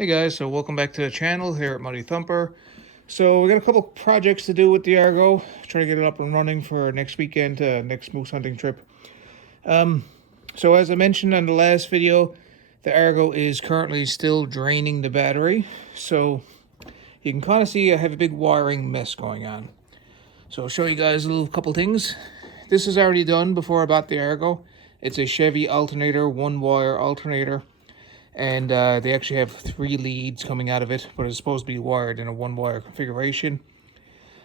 Hey guys, so welcome back to the channel here at Muddy Thumper. So we got a couple projects to do with the Argo. Try to get it up and running for next weekend, next moose hunting trip. So as I mentioned in the last video, the Argo is currently still draining the battery. So you can kind of see I have a big wiring mess going on. So I'll show you guys a little couple things. This is already done before I bought the Argo. It's a Chevy alternator, one wire alternator. And they actually have 3 leads coming out of it, but it's supposed to be wired in a one-wire configuration.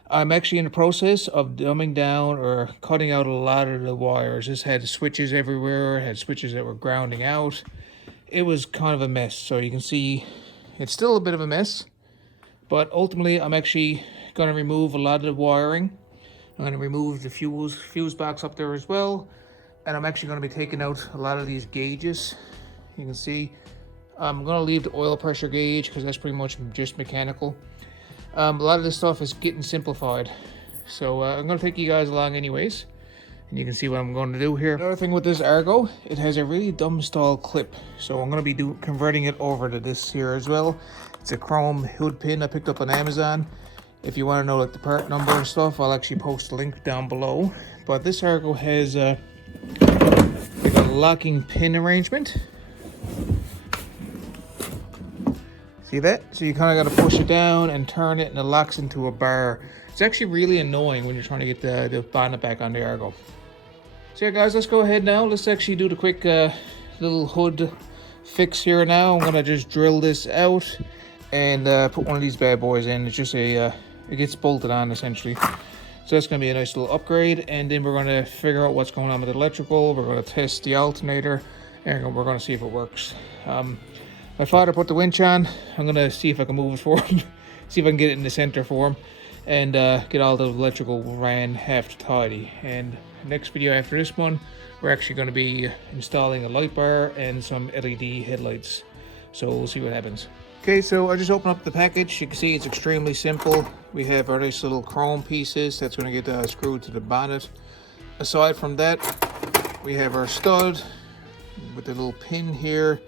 I'm actually in the process of dumbing down or cutting out a lot of the wires. This had switches everywhere, had switches that were grounding out. It was kind of a mess, so you can see it's still a bit of a mess. But ultimately, I'm actually going to remove a lot of the wiring. I'm going to remove the fuse box up there as well. And I'm actually going to be taking out a lot of these gauges. You can see I'm going to leave the oil pressure gauge because that's pretty much just mechanical. A lot of this stuff is getting simplified. So I'm going to take you guys along anyways. And you can see what I'm going to do here. Another thing with this Argo, it has a really dumb style clip. So I'm going to be converting it over to this here as well. It's a chrome hood pin I picked up on Amazon. If you want to know like the part number and stuff, I'll actually post a link down below. But this Argo has like a locking pin arrangement. See that? So you kind of got to push it down and turn it and it locks into a bar. It's actually really annoying when you're trying to get the bonnet back on the Argo. So yeah guys, let's go ahead now. Let's actually do the quick little hood fix here now. I'm going to just drill this out and put one of these bad boys in. It's just a, it gets bolted on essentially. So that's going to be a nice little upgrade. And then we're going to figure out what's going on with the electrical. We're going to test the alternator and we're going to see if it works. My father put the winch on. I'm going to see if I can move it for him. See if I can get it in the center for him. And get all the electrical ran half tidy. And next video after this one, we're actually going to be installing a light bar and some LED headlights. So we'll see what happens. Okay, so I just opened up the package. You can see it's extremely simple. We have our nice little chrome pieces that's going to get screwed to the bonnet. Aside from that, we have our stud with the little pin here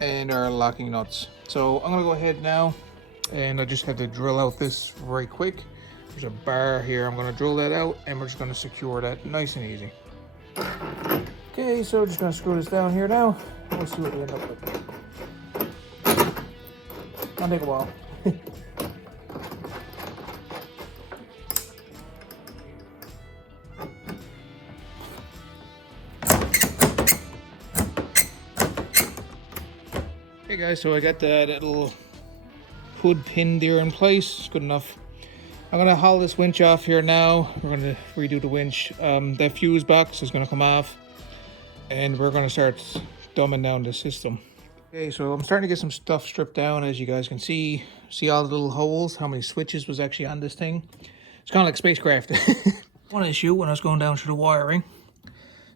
and our locking nuts. So I'm gonna go ahead now and I just have to drill out this right quick. There's a bar here. I'm gonna drill that out and we're just gonna secure that nice and easy. Okay, so just gonna screw this down here now. We'll see what we end up with. That'll take a while. Hey guys, so I got that little hood pin there in place. It's good enough. I'm gonna haul this winch off here now. We're gonna redo the winch. That fuse box is gonna come off and we're gonna start dumbing down the system. Okay, so I'm starting to get some stuff stripped down. As you guys can see all the little holes, how many switches was actually on this thing. It's kind of like spacecraft. One issue when I was going down through the wiring.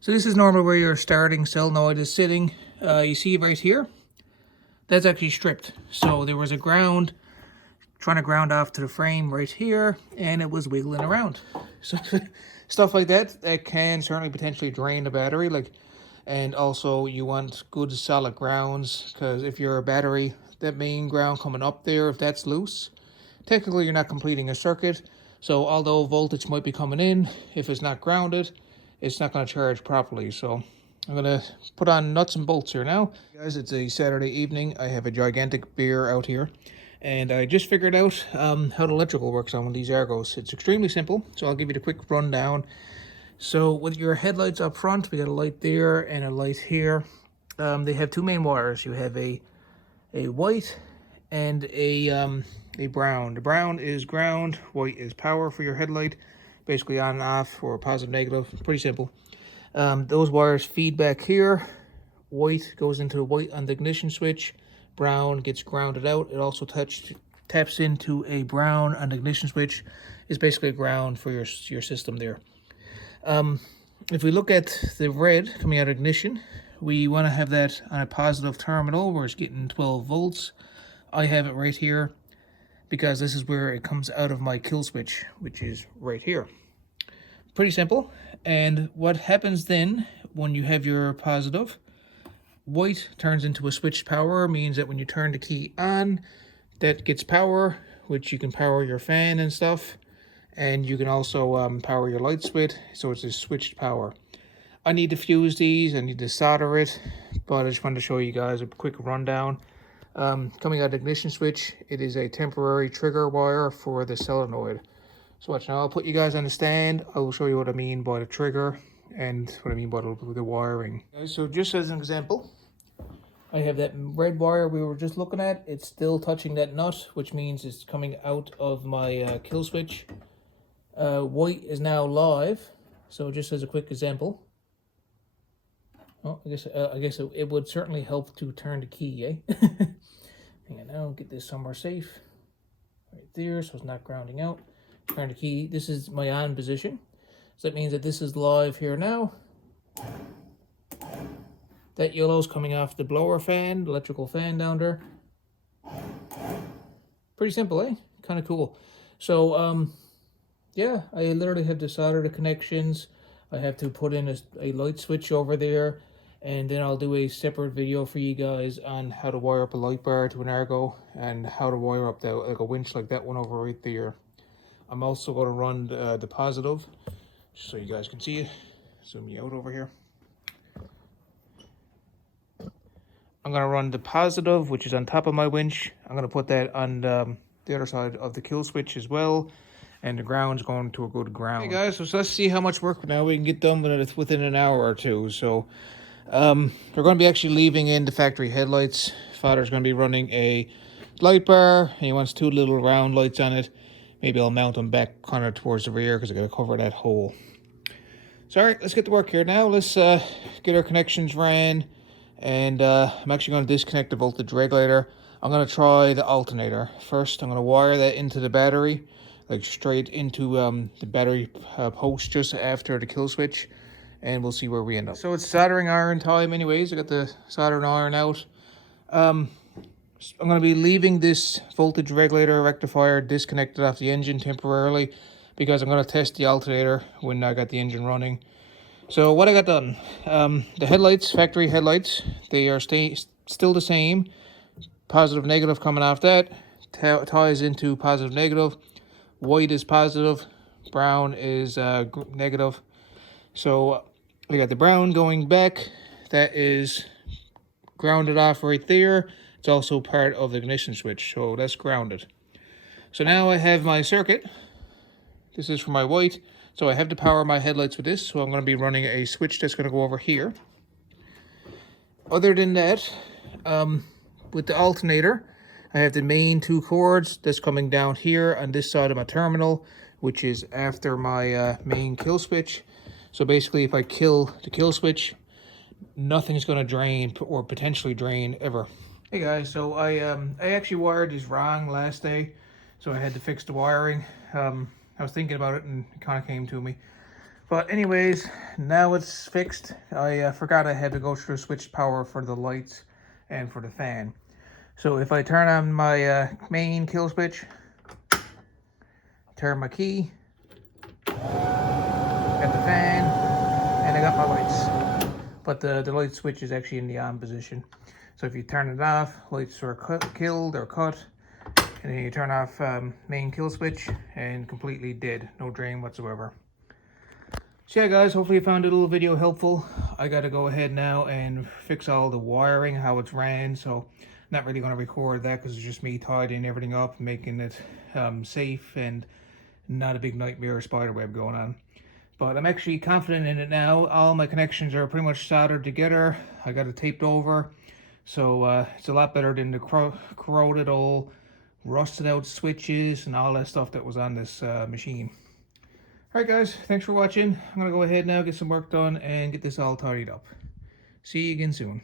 So this is normally where your starting solenoid is sitting. You see right here, that's actually stripped. So there was a ground, trying to ground off to the frame right here, and it was wiggling around. So stuff like that can certainly potentially drain the battery. And also you want good solid grounds, because if your battery, that main ground coming up there, if that's loose, technically you're not completing a circuit. So although voltage might be coming in, if it's not grounded, it's not going to charge properly. So I'm going to put on nuts and bolts here now. Guys, it's a Saturday evening. I have a gigantic beer out here. And I just figured out how the electrical works on one of these Argos. It's extremely simple, so I'll give you the quick rundown. So with your headlights up front, we got a light there and a light here. They have 2 main wires. You have a white and a brown. The brown is ground, white is power for your headlight. Basically on and off or positive, negative, pretty simple. Those wires feed back here. White goes into white on the ignition switch. Brown gets grounded out. It also taps into a brown on the ignition switch. It's basically a ground for your system there. If we look at the red coming out of ignition, we want to have that on a positive terminal where it's getting 12 volts. I have it right here because this is where it comes out of my kill switch, which is right here. Pretty simple. And what happens then when you have your positive, white turns into a switched power, means that when you turn the key on, that gets power, which you can power your fan and stuff. And you can also power your lights with, so it's a switched power. I need to fuse these, I need to solder it, but I just wanted to show you guys a quick rundown. Coming out of the ignition switch, it is a temporary trigger wire for the solenoid. So watch now, I'll put you guys on the stand. I will show you what I mean by the trigger and what I mean by the wiring. So just as an example, I have that red wire we were just looking at. It's still touching that nut, which means it's coming out of my kill switch. White is now live, so just as a quick example. Oh, I guess it would certainly help to turn the key, eh? Hang on now, get this somewhere safe. Right there, so it's not grounding out. Turn the key. This is my on position. So that means that this is live here now. That yellow's coming off the blower fan, the electrical fan down there. Pretty simple, eh? Kind of cool. So, yeah, I literally have to solder the connections. I have to put in a light switch over there. And then I'll do a separate video for you guys on how to wire up a light bar to an Argo and how to wire up like a winch like that one over right there. I'm also going to run the positive, just so you guys can see it. Zoom you out over here. I'm going to run the positive, which is on top of my winch. I'm going to put that on the other side of the kill switch as well. And the ground's going to a good ground. Hey guys, so let's see how much work now we can get done with it within an hour or two. So we're going to be actually leaving in the factory headlights. Father's going to be running a light bar, and he wants 2 little round lights on it. Maybe I'll mount them back kind of towards the rear because I got to cover that hole. So all right, let's get to work here now. Let's get our connections ran, and I'm actually going to disconnect the voltage regulator. I'm going to try the alternator. First, I'm going to wire that into the battery, like straight into the battery post just after the kill switch, and we'll see where we end up. So it's soldering iron time anyways. I got the soldering iron out. I'm going to be leaving this voltage regulator rectifier disconnected off the engine temporarily because I'm going to test the alternator when I got the engine running. So what I got done, the headlights, factory headlights, they are still the same. Positive, negative coming off that, ties into positive, negative. White is positive, brown is negative. So we got the brown going back, that is grounded off right there. It's also part of the ignition switch, so that's grounded. So now I have my circuit. This is for my white. So I have to power my headlights with this, so I'm going to be running a switch that's going to go over here. Other than that, with the alternator, I have the main 2 cords that's coming down here on this side of my terminal, which is after my main kill switch. So basically, if I kill the kill switch, nothing's going to drain or potentially drain ever. Hey guys, so I actually wired this wrong last day, so I had to fix the wiring. I was thinking about it and it kind of came to me. But anyways, now it's fixed. I forgot I had to go through switch power for the lights and for the fan. So if I turn on my main kill switch, turn my key, got the fan, and I got my lights. But the light switch is actually in the on position. So if you turn it off, lights are killed or cut, and then you turn off main kill switch and completely dead, no drain whatsoever. So yeah guys, hopefully you found the little video helpful. I gotta go ahead now and fix all the wiring, how it's ran, so not really gonna record that because it's just me tidying everything up, making it safe and not a big nightmare or spider web going on. But I'm actually confident in it now. All my connections are pretty much soldered together. I got it taped over. So it's a lot better than the corroded old rusted out switches and all that stuff that was on this machine. Alright guys, thanks for watching. I'm going to go ahead now, get some work done, and get this all tidied up. See you again soon.